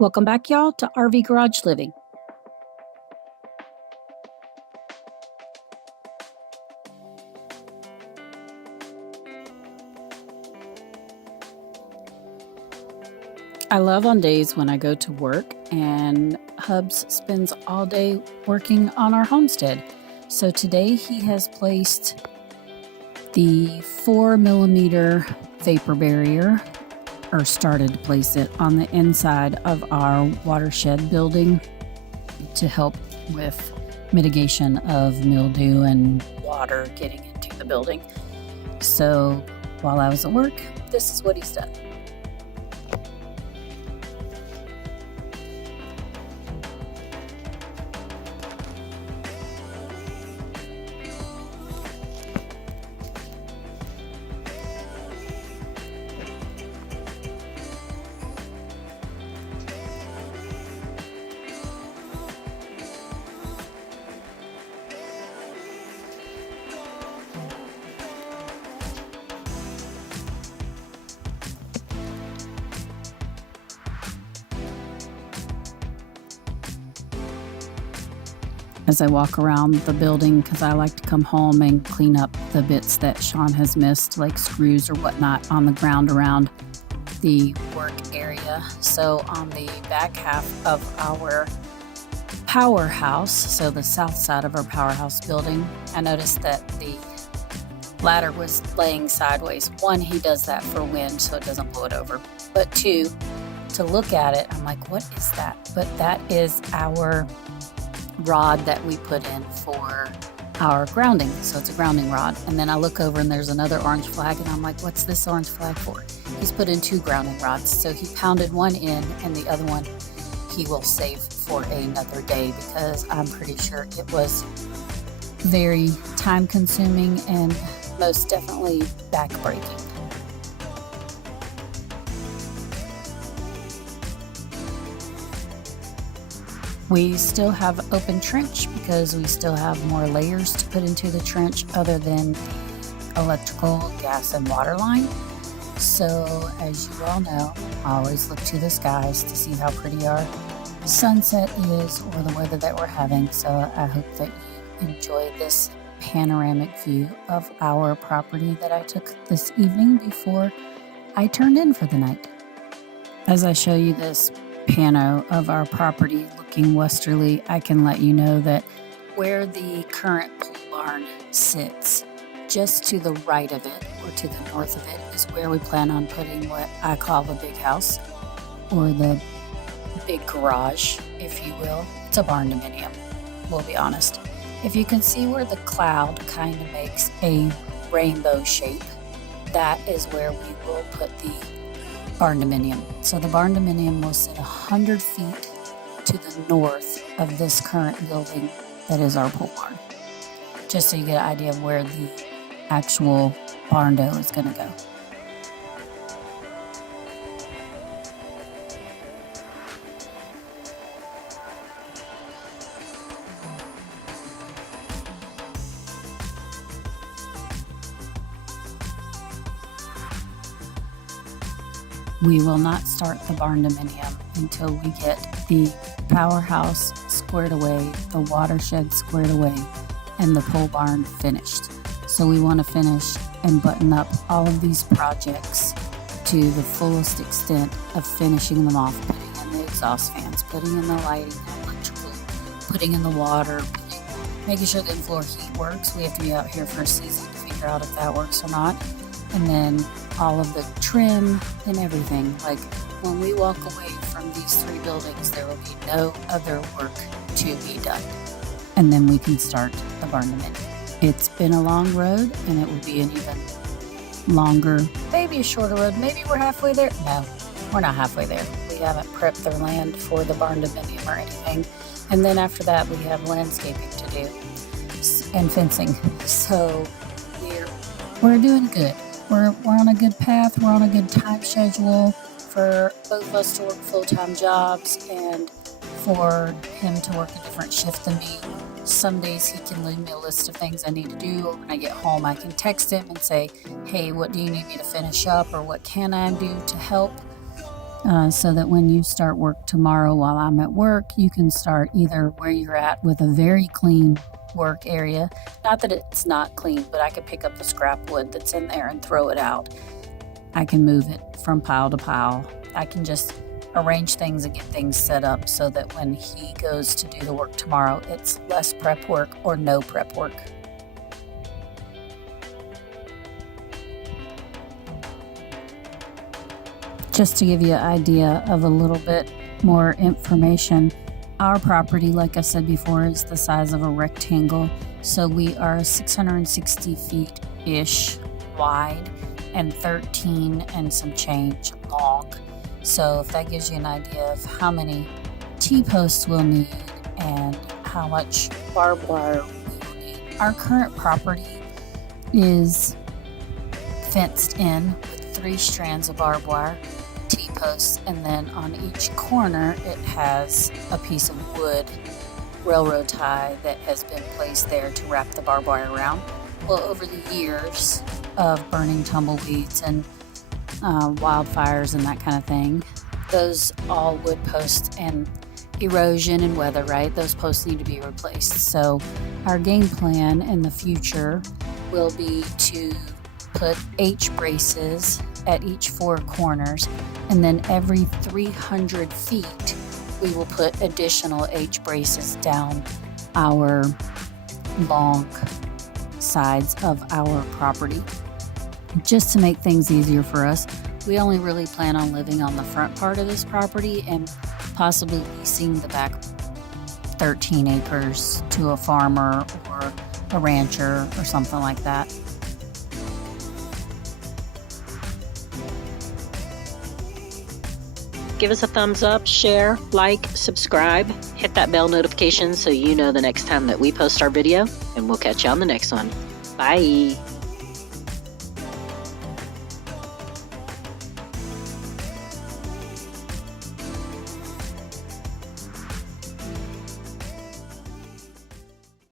Welcome back, y'all, to RV Garage Living. I love on days when I go to work and Hubs spends all day working on our homestead. So today he has placed the 4mm vapor barrier, or started to place it on the inside of our watershed building to help with mitigation of mildew and water getting into the building. So while I was at work, this is what he's done. As I walk around the building, because I like to come home and clean up the bits that Sean has missed, like screws or whatnot, on the ground around the work area. So on the back half of our powerhouse, so the south side of our powerhouse building, I noticed that the ladder was laying sideways. One, he does that for wind so it doesn't blow it over. But two, to look at it, I'm like, what is that? But that is our rod that we put in for our grounding. So it's a grounding rod. And then I look over and there's another orange flag and I'm like, what's this orange flag for? He's put in 2 grounding rods. So he pounded one in and the other one he will save for another day, because I'm pretty sure it was very time consuming and most definitely backbreaking. We still have open trench because we still have more layers to put into the trench other than electrical, gas, and water line. So as you all know, I always look to the skies to see how pretty our sunset is or the weather that we're having. So I hope that you enjoy this panoramic view of our property that I took this evening before I turned in for the night. As I show you this pano of our property looking westerly, I can let you know that where the current pole barn sits, just to the right of it or to the north of it, is where we plan on putting what I call the big house, or the big garage, if you will. It's a barndominium, we'll be honest. If you can see where the cloud kind of makes a rainbow shape, that is where we will put the barndominium. So the barndominium will sit 100 feet to the north of this current building that is our pole barn, just so you get an idea of where the actual barndo is going to go. We will not start the barndominium until we get the powerhouse squared away, the watershed squared away, and the pole barn finished. So we want to finish and button up all of these projects to the fullest extent of finishing them off, putting in the exhaust fans, putting in the lighting, the electrical, putting in the water, making sure the in-floor heat works. We have to be out here for a season to figure out if that works or not. And then all of the trim and everything. Like, when we walk away from these 3 buildings, there will be no other work to be done. And then we can start the barndominium. It's been a long road, and it will be an even longer, maybe a shorter road. Maybe we're halfway there. No, we're not halfway there. We haven't prepped their land for the barndominium or anything. And then after that, we have landscaping to do and fencing. So we're doing good. We're on a good path. We're on a good time schedule for both of us to work full-time jobs and for him to work a different shift than me. Some days he can leave me a list of things I need to do, or when I get home I can text him and say, hey, what do you need me to finish up, or what can I do to help? so that when you start work tomorrow while I'm at work, you can start either where you're at with a very clean work area. Not that it's not clean, but I could pick up the scrap wood that's in there and throw it out. I can move it from pile to pile. I can just arrange things and get things set up so that when he goes to do the work tomorrow, it's less prep work or no prep work. Just to give you an idea of a little bit more information, our property, like I said before, is the size of a rectangle. So we are 660 feet-ish wide and 13 and some change long. So if that gives you an idea of how many T-posts we'll need and how much barbed wire we will need. Our current property is fenced in with 3 strands of barbed wire, T-posts, and then on each corner it has a piece of wood railroad tie that has been placed there to wrap the barbed wire around. Well, over the years of burning tumbleweeds and wildfires and that kind of thing, those all wood posts and erosion and weather, right? Those posts need to be replaced. So our game plan in the future will be to put H braces at each 4 corners, and then every 300 feet we will put additional H braces down our long sides of our property, just to make things easier for us. We only really plan on living on the front part of this property and possibly leasing the back 13 acres to a farmer or a rancher or something like that. Give us a thumbs up, share, like, subscribe, hit that bell notification so you know the next time that we post our video, and we'll catch you on the next one. Bye.